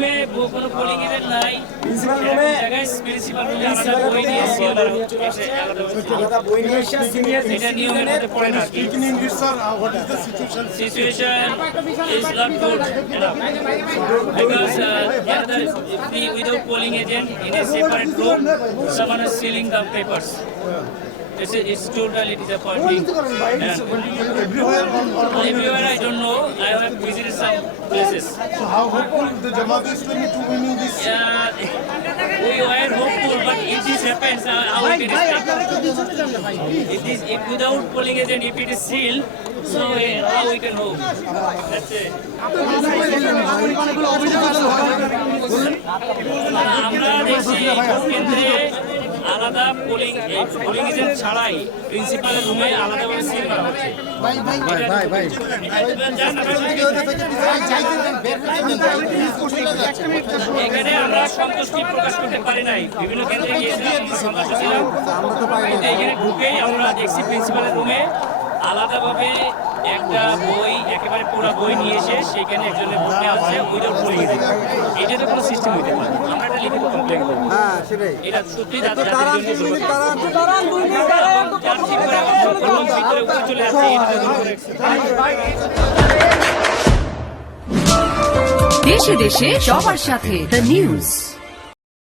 রুমে কোনো polling agent নাই, জায়গায় প্রিন্সিপাল রুমে আলাদা বই নিয়ে সিল আলাদা বই নিয়ে সিনিয়র এটা নিয়মের মধ্যে পড়ে না। Situation is not good because without polling agent in a separate room, someone is sealing the papers. It's totally disappointing. Everywhere I don't know. I have visited some places. So how hopeful the Jamaat Islami to winning this? We were hopeful, but if this happens, how we can expect? If without polling agent, if it is sealed, so how we can hope? That's it. আমরা দেখছি কেন্দ্রে আলাদা polling agent ছাড়াই প্রিন্সিপালের রুমে আলাদাভাবে seal করা হচ্ছে। এখানে আমরা সন্তুষ্টি প্রকাশ করতে পারি নাই, বিভিন্ন কেন্দ্রে গিয়েছিলাম, সন্তুষ্ট ছিলাম, কিন্তু এখানে ঢুকেই আমরা দেখছি প্রিন্সিপালের রুমে আলাদাভাবে একটা বই, একেবারে পুরো বই নিয়ে এসে সেখানে একজনের বই আছে উইদাউট পোলিং এজেন্ট। এটা তো কোনো সিস্টেম হইতে পারে। আমরা একটা লিখিত কমপ্লেন করবো, এটা সত্যি জাতির জন্য চলে আসছে। দেশে দেশে সবার সাথে দ্য নিউজ।